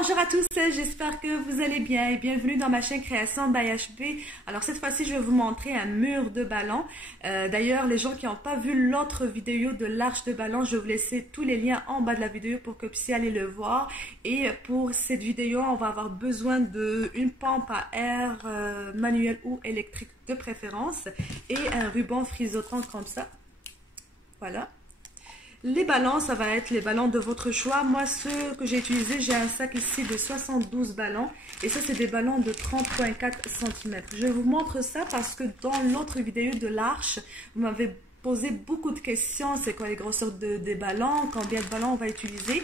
Bonjour à tous, j'espère que vous allez bien et bienvenue dans ma chaîne Création by HB. Alors cette fois-ci, je vais vous montrer un mur de ballon. D'ailleurs, les gens qui n'ont pas vu l'autre vidéo de l'arche de ballon, je vais vous laisser tous les liens en bas de la vidéo pour que vous puissiez aller le voir. Et pour cette vidéo, on va avoir besoin d'une pompe à air manuelle ou électrique de préférence et un ruban frisottant comme ça. Voilà. Les ballons, ça va être les ballons de votre choix. Moi, ceux que j'ai utilisés, j'ai un sac ici de 72 ballons. Et ça, c'est des ballons de 30,4 cm. Je vous montre ça parce que dans l'autre vidéo de l'arche, vous m'avez posé beaucoup de questions. C'est quoi les grosseurs des ballons? Combien de ballons on va utiliser?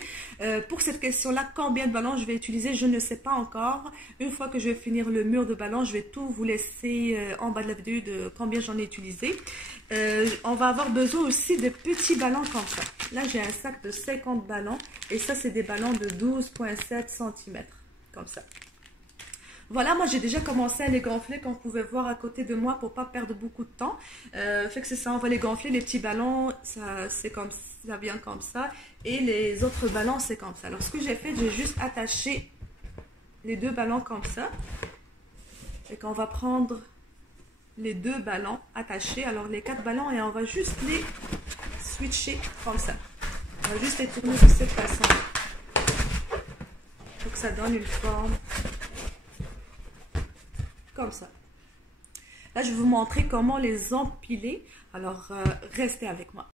Pour cette question-là, combien de ballons je vais utiliser? Je ne sais pas encore. Une fois que je vais finir le mur de ballons, je vais tout vous laisser en bas de la vidéo de combien j'en ai utilisé. On va avoir besoin aussi de petits ballons comme ça. Là, j'ai un sac de 50 ballons. Et ça, c'est des ballons de 12,7 cm. Comme ça. Voilà, moi j'ai déjà commencé à les gonfler comme vous pouvez voir à côté de moi pour pas perdre beaucoup de temps. Fait que c'est ça, on va les gonfler. Les petits ballons, c'est comme ça vient comme ça. Et les autres ballons, c'est comme ça. Alors ce que j'ai fait, j'ai juste attaché les deux ballons comme ça. Et qu'on va prendre les deux ballons attachés. Alors les 4 ballons et on va juste les switcher comme ça. On va juste les tourner de cette façon. Pour que ça donne une forme. Comme ça. Là, je vais vous montrer comment les empiler. Alors, restez avec moi.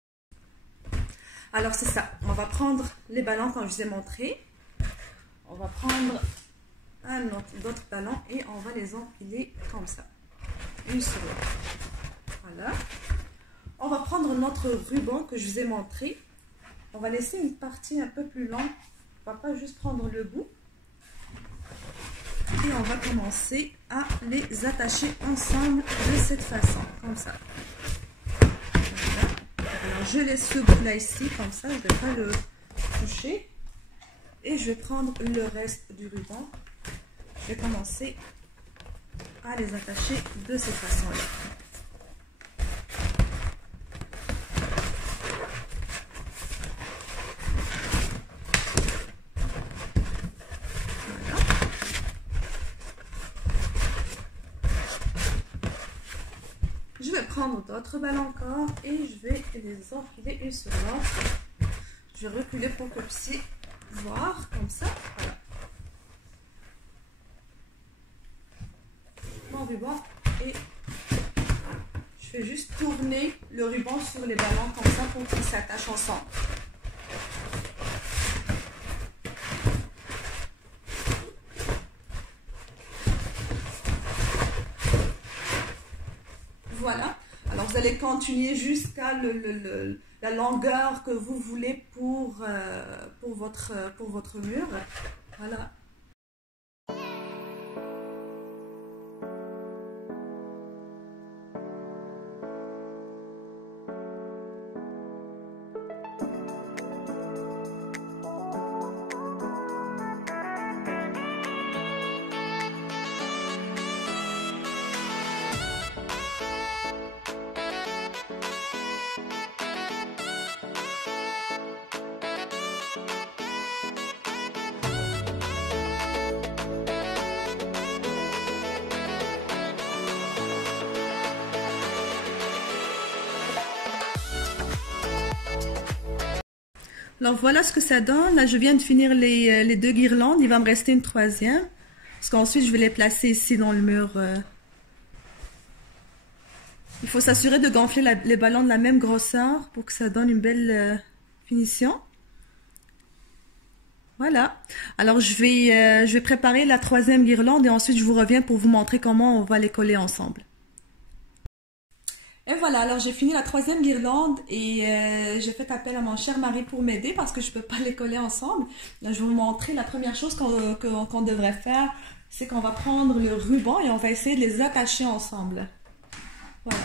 Alors, c'est ça. On va prendre les ballons comme je vous ai montré. On va prendre un autre ballon et on va les empiler comme ça. Une sur l'autre. Voilà. On va prendre notre ruban que je vous ai montré. On va laisser une partie un peu plus longue. On ne va pas juste prendre le bout. Et on va commencer à les attacher ensemble de cette façon, comme ça. Voilà. Alors je laisse ce bout là ici, comme ça, je ne vais pas le toucher. Et je vais prendre le reste du ruban. Je vais commencer à les attacher de cette façon-là. Je vais prendre d'autres ballons encore et je vais les enfiler une sur l'autre. Je vais reculer pour que vous puissiez voir comme ça. Voilà. Mon ruban et je fais juste tourner le ruban sur les ballons comme ça pour qu'ils s'attachent ensemble. Voilà, alors vous allez continuer jusqu'à la longueur que vous voulez pour votre mur. Voilà. Alors voilà ce que ça donne. Là, je viens de finir les deux guirlandes. Il va me rester une troisième. Parce qu'ensuite, je vais les placer ici dans le mur. Il faut s'assurer de gonfler les ballons de la même grosseur pour que ça donne une belle finition. Voilà. Alors, je vais préparer la troisième guirlande et ensuite, je vous reviens pour vous montrer comment on va les coller ensemble. Et voilà, alors j'ai fini la troisième guirlande et j'ai fait appel à mon cher mari pour m'aider parce que je ne peux pas les coller ensemble. Là, je vais vous montrer la première chose qu'on devrait faire, c'est qu'on va prendre le ruban et on va essayer de les attacher ensemble. Voilà.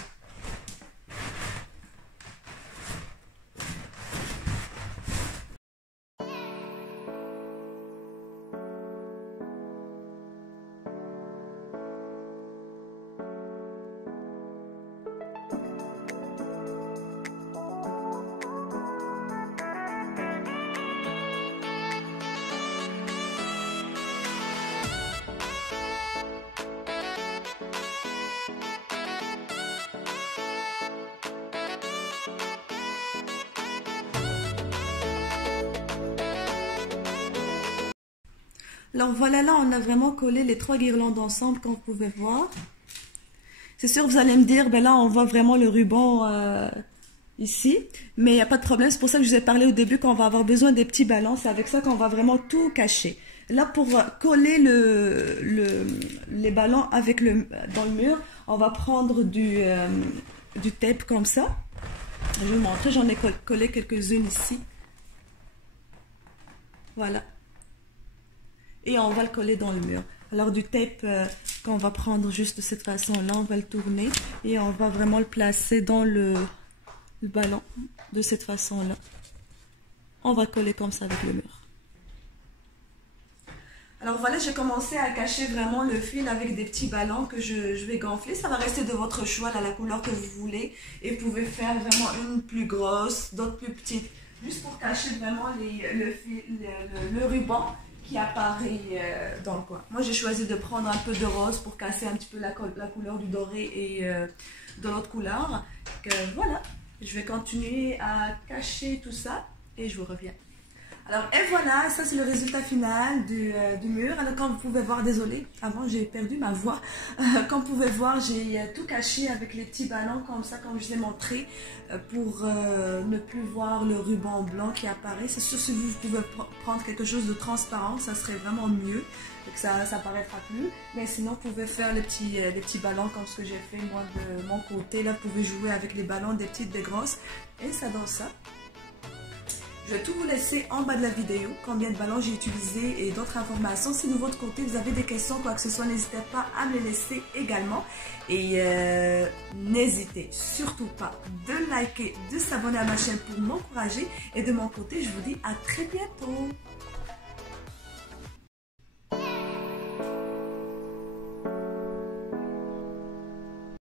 Alors voilà, là on a vraiment collé les 3 guirlandes ensemble comme vous pouvez voir. C'est sûr vous allez me dire, ben là on voit vraiment le ruban ici, mais il n'y a pas de problème, c'est pour ça que je vous ai parlé au début qu'on va avoir besoin des petits ballons, c'est avec ça qu'on va vraiment tout cacher. Là pour coller les ballons avec dans le mur, on va prendre du tape comme ça. Je vais vous montrer, j'en ai collé quelques-unes ici. Voilà. Et on va le coller dans le mur. Alors du tape qu'on va prendre juste de cette façon-là, on va le tourner et on va vraiment le placer dans le ballon de cette façon-là. On va coller comme ça avec le mur. Alors voilà, j'ai commencé à cacher vraiment le fil avec des petits ballons que je vais gonfler. Ça va rester de votre choix, là, la couleur que vous voulez. Et vous pouvez faire vraiment une plus grosse, d'autres plus petites. Juste pour cacher vraiment le ruban qui apparaît dans le coin. Moi, j'ai choisi de prendre un peu de rose pour casser un petit peu la couleur du doré et de l'autre couleur. Voilà, je vais continuer à cacher tout ça et je vous reviens. Alors, et voilà, ça c'est le résultat final du mur. Alors, comme vous pouvez voir, désolé, avant j'ai perdu ma voix. Comme vous pouvez voir, j'ai tout caché avec les petits ballons comme ça, comme je vous ai montré, pour ne plus voir le ruban blanc qui apparaît. C'est sûr, si vous pouvez prendre quelque chose de transparent, ça serait vraiment mieux, donc ça apparaîtra plus. Mais sinon, vous pouvez faire les petits ballons comme ce que j'ai fait moi de mon côté. Là, vous pouvez jouer avec les ballons, des petites, des grosses, et ça donne ça. Je vais tout vous laisser en bas de la vidéo, combien de ballons j'ai utilisé et d'autres informations. Si de votre côté vous avez des questions, quoi que ce soit, n'hésitez pas à me les laisser également. Et n'hésitez surtout pas de liker, de s'abonner à ma chaîne pour m'encourager. Et de mon côté, je vous dis à très bientôt.